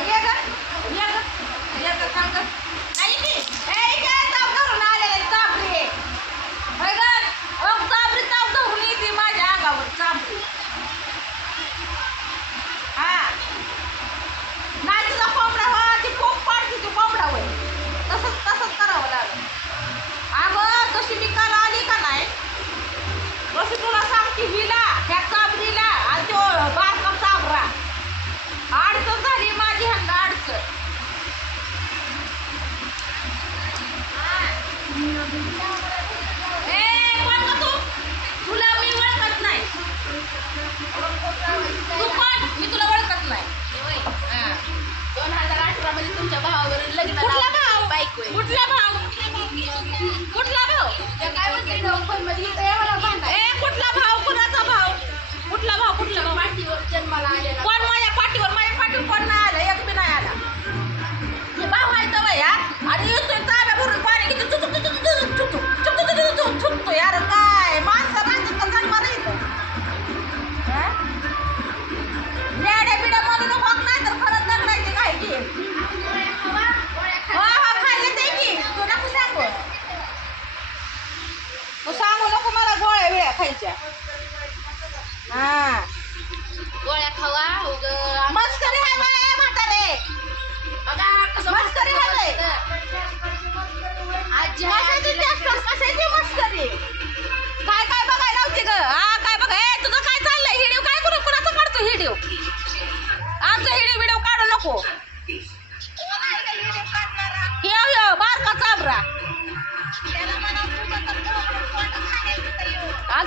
हा, ये ग ये ग ये ग थांब ग नाही खायच्या. हा. गोळ्या खावा उग. मस्करी हाय बाय म्हातारे. बघा कसं मस्करी हाय बाय आजी कशाची मस्करी?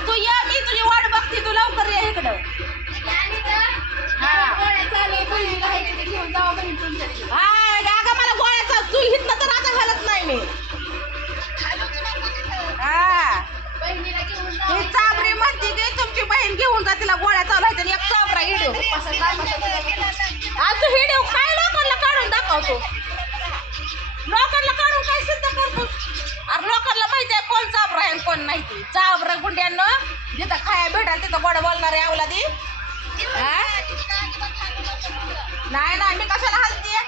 तू या मी तुझी वाट बघते तू लवकर या इकडं. हा. गोळ्या अगं मला गोळ्याचा. तू हिथनं तर आता घालत नाही मी. हा. ही चाबरी म्हणते की तुमची बहीण घेऊन जा तिला गोळ्या चालायच्या आणि एक चाबरा हिडिओ. कसं काय, आज तू हिडिओ काय लोकांना काढून दाखवतो? लोकांना काढून काय सिद्ध करतो लोकांना माहिती आहे कोण चाबरा आहे कोण नाही ती. चाबरा गुंड्यानं जिथं खाया भेटाल तिथं गोड बोलणारे अवलादी? नाही नाही मी कशाला हलतीये?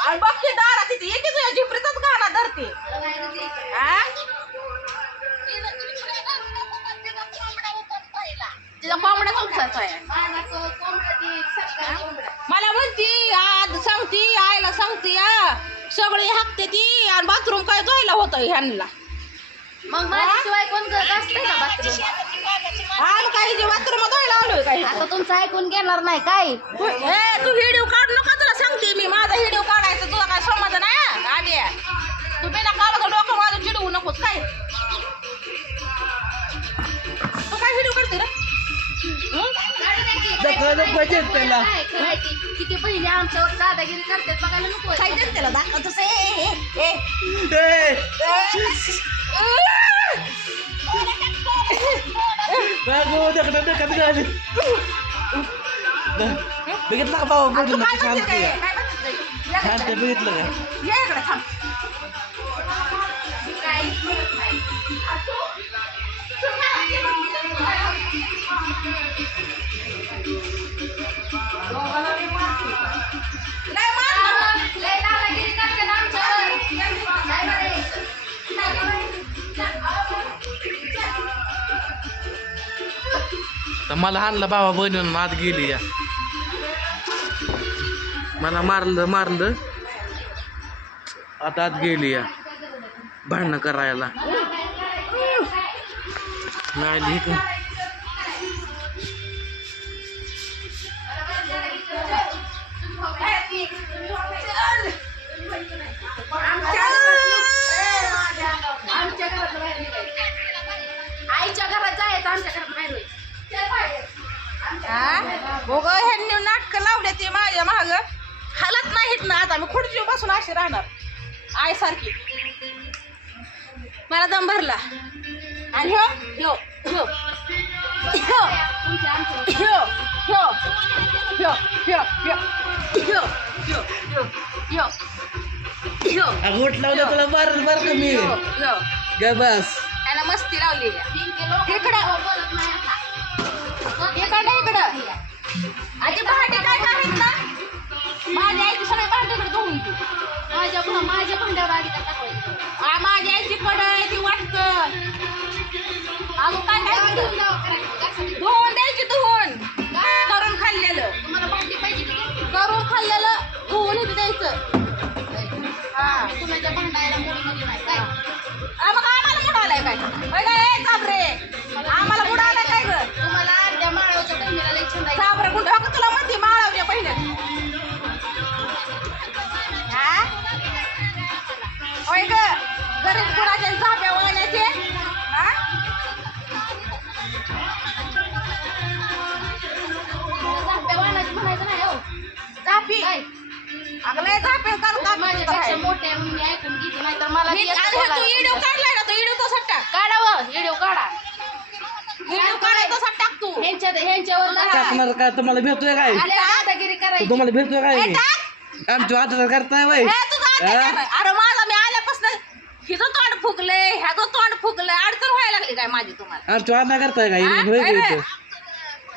आणि बघ ती दारा तिथे. तुझ्या झिपरीतच गाणा धरते. हा? तिचा कोंबड्या तुमचाच आहे. सगळी हाकते ती आणि बाथरूम काय धुवायला होतं ह्यांना. मग माझ्याशिवाय कोण करत असते का बाथरूम? आणि काही जे बाथरूम धुवायला आलोय काही आता तुमचं ऐकून घेणार नाही काय? ए तू व्हिडिओ काढू नका तुला सांगते मी. माझा व्हिडिओ काढायचा तुला काय समज नाही आधी तू बिना कामाचं डोकं माझं चिडवू नकोस काय? तू काय व्हिडिओ काढते रे? हं? दाखवा नको पाहिजे त्याला. काय करायची? किती बहिणी आमच्यावर दादागिरी करतात बघायला नको काय देते त्याला दाखवतोस ए, ए, ए. ए, ए. राघव दगडा डोक्यात घाली बघितलं का बाबा आ, तू बघितलं काय का म्हणते शांती काय? आहे. काय म्हणते काय? ये शांती इकडे. आहे, बघितलं का ये इकडे थांब. तर मला आणलं बाबा बनवून आत गेली या. मला मारलं मारलं. आता आत गेली या. भांडणं करायला. नाही हो ह्यांनी नाटकं लावले ते माझ्या माग. हलत नाहीत ना आता मी खुर्ची बसून अशी राहणार. आईसारखी मला दम भरला. आणि हो हो हो गोट लावलं तुला बार बार बस. मस्ती लावली. इकडं. इकडं इकडं. आजी पहाटे काय आहेत ना? माझ्या आईची सगळे भांडेकडे धुवून तू माझ्या पुन्हा माझ्या भांड्यावर बागेत आता माझी आ, माझ्या आईची कडाय ती वाटत. अगं काय काय धुवून द्यायची धुवून. करून खाल्लेलं. तुम्हाला भांडी करून खाल्लेलं. धुवून द्यायचं. हा. कुणाच्या माझ्यापेक्षा मोठ्या मी ऐकून घेते नाहीतर मला मी येतं अरे बोलायला. तू व्हिडिओ काढलाय ना तो व्हिडिओ तसा टाक काढा व व्हिडिओ काढा व्हिडिओ काढाय तसा टाक तू ह्यांच्या ह्यांच्यावर जरा टाकणार काय तुम्हाला भेटतोय काय आले दादागिरी करायची तुम्हाला भेटतोय काय ए, मी? टाक आमच्या हातात करताय तुझं नाही. अरे माझा मी आल्यापासून हिचं तोंड फुगलंय ह्याचं तोंड फुगलंय अडचण व्हायला लागली काय माझी तुम्हाला आमच्या वादना करताय काय हा? होय अरे. का इथं?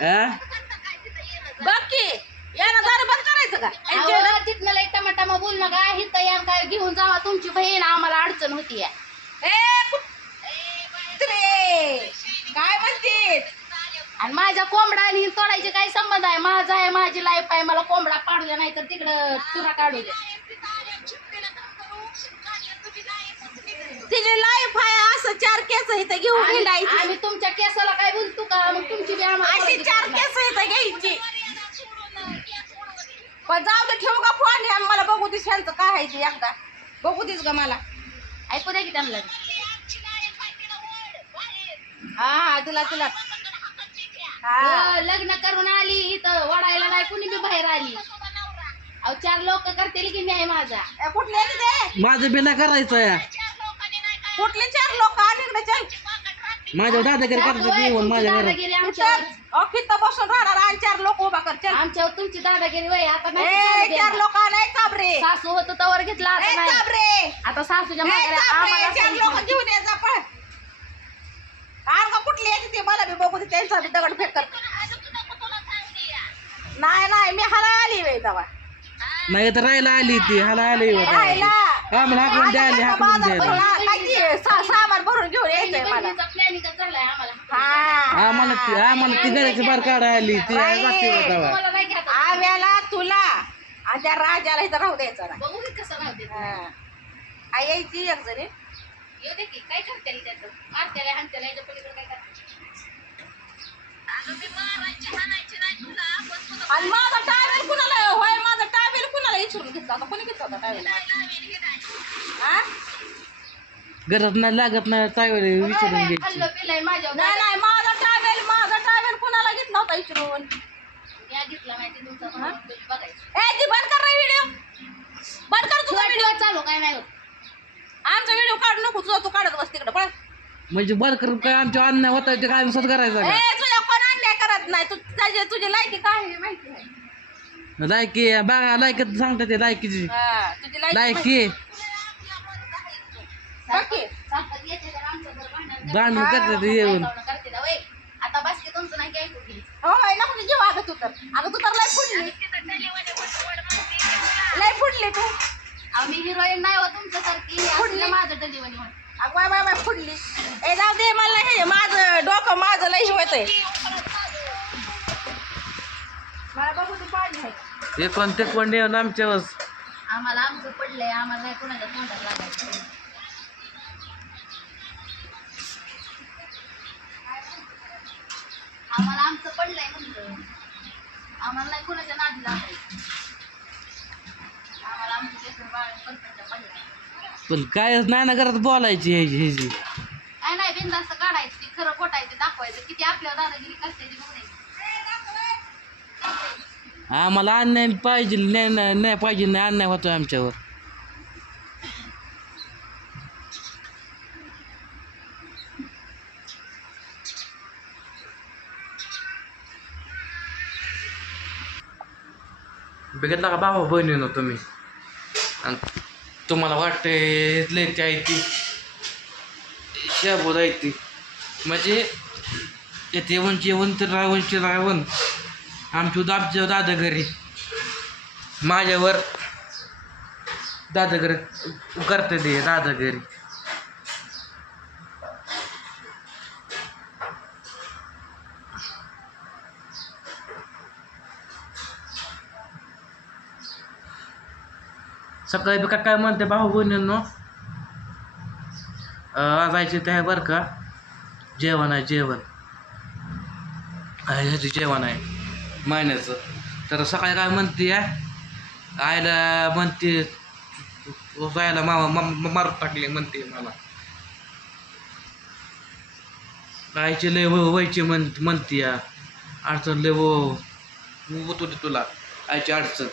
हा? बघ की यानं जरा बंद करायचं का यांच्या अहो, तिथनं लई टमाटामा बोल नका हिथं या काय घेऊन जावा तुमची बहीण आम्हाला अडचण होती. या. काय म्हणते आणि माझ्या कोंबडा आणि तोडायचे काय संबंध आहे? माझा आहे माझी लाईफ आहे. मला कोंबडा पाडू दे नाही तर तिकडं तुरा काढू दे. तिची लाईफ आहे असं चार केस इथं घेऊन हिंडायची. आम्ही तुमच्या केसाला काय बोलतो का? मग तुमची बी आम्हाला अशी चार. केस इथं घ्यायची. पण जाऊ दे ठेवू का फोन आणि मला बघू ह्यांचं काय आहे ते एकदा. बघू दिस ग मला. ऐकू द्या की त्यांना हा हा तुला तुला. हा. हो, लग्न करून आली इथं वडायला नाही कुणी बी बाहेर आली. अहो चार लोक करतील की नाही माझा? ए, कुठले ते? माझं बिना करायचं या. कुठले चार लोक? तिकडे चल. माझ्या दादागिरी येऊन माझ्या घरात. दादागिरी आमच्यावर बसून राहणार आणि चार लोक उभा कर चल. आमच्यावर तुमची दादागिरी वय आता नाही ए चार. लोक नाही चाबरे. सासू होतं तवर घेतला आता ए नाही. चाबरे. आता सासूच्या मागे आम्हाला चार लोक सांगितलं. घेऊन ये जा पळ. आण का कुठली येते ते मला बी बघू दे त्यांचा बी दगड फेक कर. नाही नाही मी हाला आली वेळ तेव्हा. नाही तर राहायला आली ती हाला आली राहिला आम्हाला हाकलून द्यायला हाकलून द्यायला सामान भरून घेऊन यायचंय मला. प्लॅनिंग चाललाय आम्हाला. हा. आम्हाला ती आम्हाला ती घराची बार काढायला आली ती बाई. बाकी होता. आव्याला तुला आणि त्या राजाला इथं राहू द्यायचं ना बघू की कसं राहते हा. आई यायची एक जणी. येऊ दे की काय करते त्याचं? मारत्याला हाणत्याला याच्या पलीकडे काय करते? आणि माझा टावेल कुणाला? होय घेतला होता. कोणी घेतला होता हा? गरज नाही लागत नाही चांगलं विचारून घ्यायची. खाल्लं पिलंय माझ्या नाही नाही माझा टावेल माझा टावेल कुणाला घेतला होता विचारून या घेतला माहिती तुमचा म्हणून. तुम्ही बघायचं ए ती बंद कर व्हिडिओ बंद कर तुझा व्हिडिओ चालू काय नाही होत. आमचा व्हिडिओ काढू नको तुझा तू काढत बस तिकडे पण म्हणजे बर करून काय आमच्या अन्न होता ते काय करायचं ए तुझ्या कोण अन्याय करत नाही? तू त्याची तुझी लायकी काय आहे माहिती का लायकी बघा लायकी सांगतात ते लायकीची. हा, तुझी लायकी भांडण करतात ते येऊन. आता बस की तुमचं नाही काय अगं तू तर. अगं तू तर लय फुडली. लय फुडली तू. मी हिरोईन नाही हो तुमच्यासारखी. असलं माझं डिलिव्हरी म्हणून. अगं बाय बाय बाय फुडली ए जाऊ दे मला हे माझं डोकं माझं लय होत आहे बघू तू पाणी आहे हे कोणते कोण येऊन आमच्यावर आम्हाला आमचं पडलंय आम्हाला नाही कोणाच्या तोंडात लागायचं. आम्हाला आमचं पडलंय म्हणलं. आम्हाला नाही कोणाच्या नादी लागायचं. आम्हाला आमचं लेकरं बाळ परपंच पडलंय. पण काय नाही ना करत बोलायची ह्याची ह्याची काय नाही बिंदास्त काढायचं ते खरं खोटायचं दाखवायचं. किती आपल्या दादागिरी करते ती बघायची आम्हाला अन्याय पाहिजे नाही नाही नाही पाहिजे नाही अन्याय होतो आमच्यावर. बघितला का बाबा बहिणीनं तुम्ही? आणि तुम्हाला वाटते लय ती आहे ती. शाबूद आहे ती म्हणजे ते जेवण जेवण तर रावण रावण. आमची आमच्या दादागिरी. माझ्यावर दादागिरी करते ते दादागिरी. सकाळी बी काय म्हणते भाऊ बहिणीं जायचे ते आहे बरं का? जेवण आहे जेवण. ह्याची जेवण आहे. महिन्याचं. तर सकाळी काय म्हणते या आईला म्हणते जायला मामा मा- मारून टाकली म्हणते मला. गायचे लय व्हायचे व्हायची म्हण म्हणते या अडचण लय वो होत तुला आईची अडचण.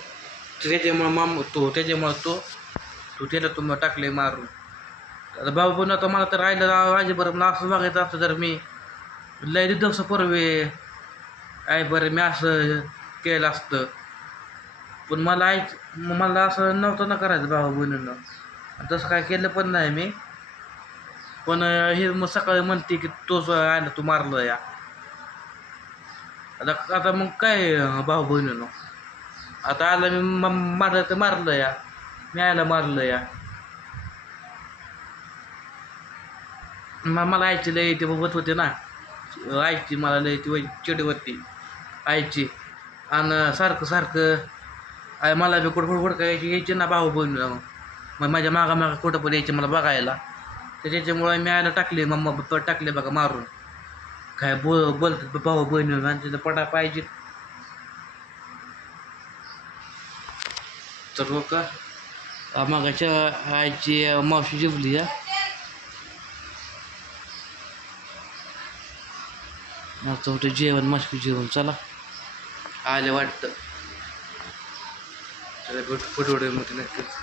त्याच्यामुळं माम तो त्याच्यामुळं तो तू त्याला तुम्हाला टाकले मारून. आता बाबा पण आता मला तर राहिलं राजे बरं मला असं बघायचं असतं तर मी लय दिवस काय बरं मी असं केलं असतं. पण मला आई मला असं नव्हतं ना करायचं भाऊ बहिणीनं. तसं काय केलं पण नाही मी. पण हे मग सकाळी म्हणते की तोच आहे ना तू मारलं या. आता आता मग काय भाऊ बहिणीनं? आता आला मी म- मारलं तर मारलं या. मी आयला मारलं या. मला आईची लय ते बघत होते ना. आईची मला लय ती चिडवरती आईची. आणि सारखं सारखं आई मला बी कुठं कुठं कुठं यायची यायची ना भाऊ बहिणी मग माझ्या मागा मागा कुठं पण यायची मला बघायला. तर त्याच्यामुळे मी आयला टाकले मम्मा पप्पा टाकले बघा मारून. काय बोल बोलतात भाऊ बहिणी आणि तिथं पटा पाहिजे. तर हो का? मागाच्या आईची मावशी जेवली या आता होतं जेवण मस्त जेवण. चला. आले वाटतं. चला भेट फोटो मध्ये नक्कीच.